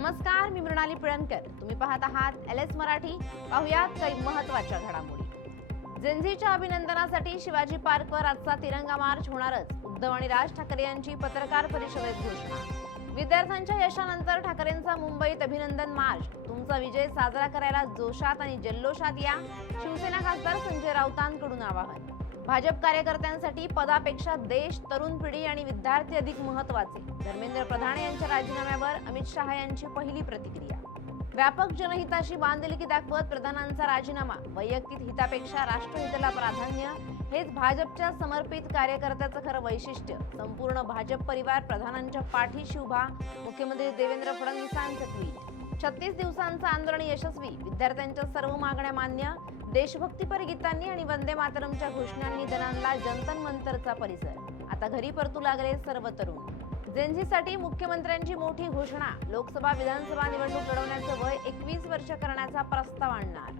नमस्कार, मी मृणाली पिळणकर. तुम्ही पाहत आहात LS मराठी. पाहुयात काही महत्त्वाच्या घडामोडी. जेनझीच्या अभिनंदनासाठी शिवाजी पार्कवर आजचा तिरंगा मार्च होणारच. उद्धव आणि राज ठाकरे यांची पत्रकार परिषदेत घोषणा. विद्यार्थ्यांच्या यशानंतर ठाकरेंचा मुंबईत अभिनंदन मार्च. तुमचा विजय साजरा करायला जोशात आणि जल्लोषात या. शिवसेना खासदार संजय राऊतांकडून आवाहन. भाजप कार्यकर्त्यांसाठी पदापेक्षा देश, तरुण पिढी आणि विद्यार्थी अधिक महत्त्वाचे. धर्मेंद्र प्रधान यांच्या राजीनाम्यावर अमित शहा यांची पहिली प्रतिक्रिया. व्यापक जनहिताशी बांधिलकी दाखवत प्रधानांचा राजीनामा. वैयक्तिक हितापेक्षा राष्ट्रहिताला प्राधान्य, हेच भाजपच्या समर्पित कार्यकर्त्याचं खरं वैशिष्ट्य. संपूर्ण भाजप परिवार प्रधानांच्या पाठीशी उभा. मुख्यमंत्री देवेंद्र फडणवीसांचं ट्विट. 36 दिवसांचं आंदोलन यशस्वी. विद्यार्थ्यांच्या सर्व मागण्या मान्य. देशभक्तीपर गीतांनी आणि वंदे मातरमच्या घोषणांनी दणाणला जंतर मंतरचा परिसर. आता घरी परतू लागले सर्व तरुण. जेनझीसाठी मुख्यमंत्र्यांची मोठी घोषणा. लोकसभा विधानसभा निवडणूक लढवण्याचं वय 21 वर्ष करण्याचा प्रस्ताव आणणार.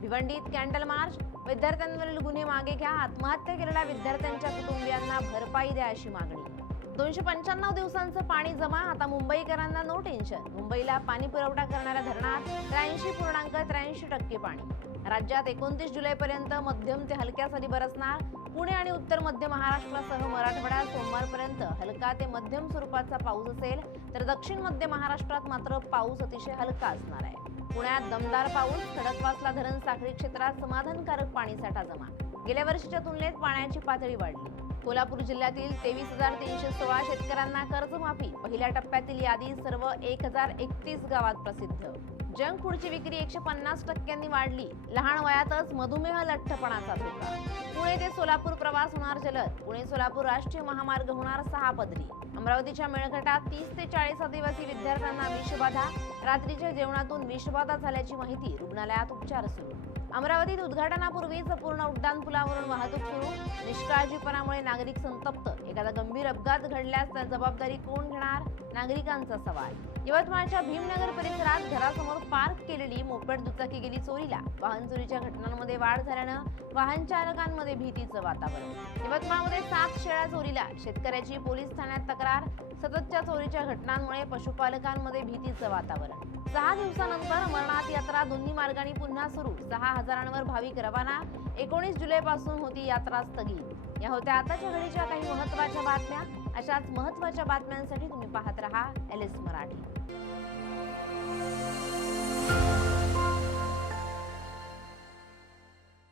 भिवंडीत कॅन्डल मार्च. विद्यार्थ्यांवरील गुन्हे मागे घ्या. आत्महत्या केलेल्या विद्यार्थ्यांच्या कुटुंबियांना भरपाई द्या अशी मागणी. 295 दिवसांचं पाणी जमा. आता मुंबईकरांना नो टेन्शन. मुंबईला पाणी पुरवठा करणाऱ्या धरणात 83.83% पाणी. राज्यात 29 जुलैपर्यंत मध्यम ते हलक्या सरी बरसणार. पुणे आणि उत्तर मध्य महाराष्ट्रासह मराठवाड्यात सोमवारपर्यंत हलका ते मध्यम स्वरूपाचा पाऊस असेल, तर दक्षिण मध्य महाराष्ट्रात मात्र पाऊस अतिशय हलका असणार आहे. पुण्यात दमदार पाऊस. खडकवासला धरण साखळी क्षेत्रात समाधानकारक पाणीसाठा जमा. गेल्या वर्षीच्या तुलनेत पाण्याची पातळी वाढली. कोल्हापूर जिल्ह्यातील 23,316 शेतकऱ्यांना कर्जमाफी. पहिल्या टप्प्यातील यादी सर्व 1031 गावात प्रसिद्ध. जंक फूडची विक्री 150% वाढली. लहान वयातच मधुमेह, लठ्ठपणाचा धोका. पुणे ते सोलापूर प्रवास होणार जलद. पुणे सोलापूर राष्ट्रीय महामार्ग होणार 6 पदरी. अमरावतीच्या मेळघाटात 30 ते 40 आदिवासी विद्यार्थ्यांना विषबाधा. रात्रीच्या जेवणातून विषबाधा झाल्याची माहिती. रुग्णालयात उपचार सुरू. अमरावतीत उद्घाटनापूर्वीच पूर्ण उड्डाण पुलावरून वाहतूक सुरू. निष्काळजीपणामुळे नागरिक संतप्त. एखादा गंभीर अपघात घडल्यास जबाबदारी कोण घेणार? नागरिकांचा सवाल. यवतमाळच्या भीमनगर परिसरात घरासमोर पार्क केलेली मोपेड दुचाकी गेली चोरीला. वाहन चोरीच्या घटनांमध्ये वाढ झाल्यानं वाहन चालकांमध्ये भीतीचं वातावरण. यवतमाळमध्ये 7 शेळ्या चोरीला. शेतकऱ्याची पोलीस ठाण्यात तक्रार. सततच्या चोरीच्या घटनांमुळे पशुपालकांमध्ये भीतीचं वातावरण. 6 दिवसानंतर अमरनाथ यात्रा दोन्ही मार्गांनी पुन्हा सुरू. 6,000वर भाविक रवाना. 19 जुलैपासून होती यात्रा स्थगित. या होत्या आताच्या घडीच्या काही महत्त्वाच्या बातम्या. अशाच महत्त्वाच्या बातम्यांसाठी तुम्ही पाहत रहा LS मराठी.